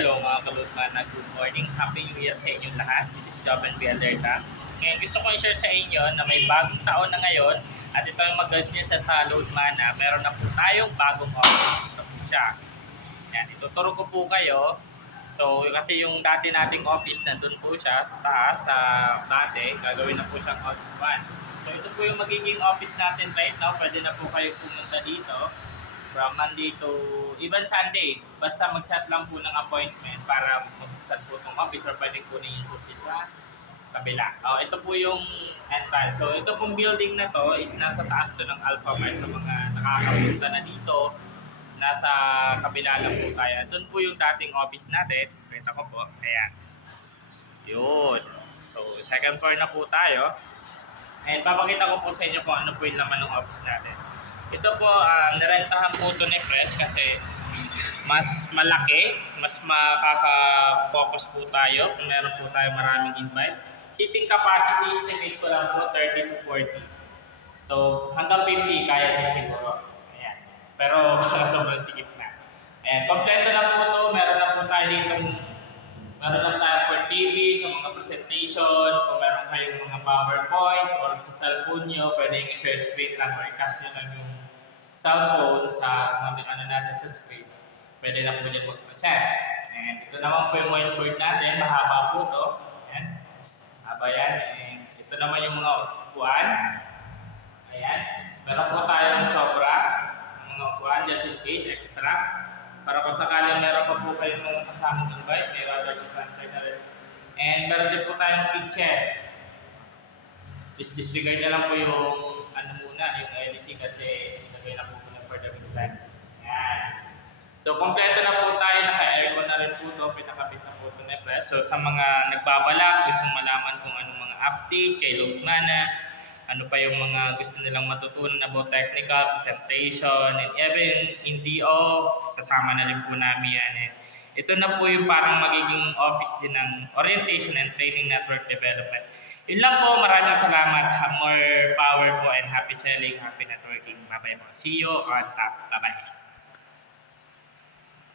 Hello mga kalutman, good morning. Happy New Year sa inyong lahat. This is Joven Villaderta. Ngayon gusto ko i-share sa inyo na may bagong taon na ngayon at ito yung mag-good news sa Loadmana. Meron na po tayong bagong office. Ito po siya. Yan, ituturo ko po kayo. So kasi yung dati nating office nandun po siya sa taas, sa dati. Gagawin na po siyang all-in-one. So ito po yung magiging office natin right now. Pwede na po kayo pumunta dito from Monday to even Sunday. Basta mag-set lang po ng appointment para mag-set po itong office or pwedeng kunin yung susi sa kabila. Ito po yung entrance. So ito pong building na to is nasa taas to ng Alphamart. Sa mga nakakapunta na dito, nasa kabila lang po tayo. Doon po yung dating office natin. Kita ko po. Ayan. Yun. So second floor na po tayo. And papakita ko po sa inyo kung ano po yung laman ng office natin. Ito po, narentahan po ito ni Fresh kasi mas malaki, mas makaka-focus po tayo kung meron po tayo maraming invite. Seating capacity, estimate ko lang po 30 to 40. So, hanggang 50 kaya niya siguro. Ayan. Pero sobrang sikip na. Ayan, kompleto na po ito. Meron na po tayo dito, meron na tayo for TV, sa mga presentation, kung meron kayong mga PowerPoint or sa cellphone nyo, pwede yung i-share screen lang or i-cast nyo lang yung cellphone sa mga ano natin sa screen. Pwede na po din mag-present. And ito naman po yung whiteboard natin, mahaba po ito. Ayan. Haba yan. And ito naman yung mga upuan. Ayan. Meron po tayong sobra, mga upuan just in case, extra. Para kung sakaling meron pa po kayong mga kasamang invite, may rather transfer na rin. And meron din po tayong kitchen. Disregard na lang po yung ano muna, yung LEC kasi ilagay na po muna for the meantime. Yan. So, kompleto na po tayo. Naka-aircon na rin po ito. Pinakabit na po ito na press. So, sa mga nagbabalak, gustong malaman kung anong mga update kay Loadmana, ano pa yung mga gusto nilang matutunan about technical, presentation, and even in DO, sasama na rin po namin yan. And ito na po yung parang magiging office din ng orientation and training network development. Yun lang po, maraming salamat. More power po and happy selling, happy networking. Bye-bye po. See you on top. Bye-bye.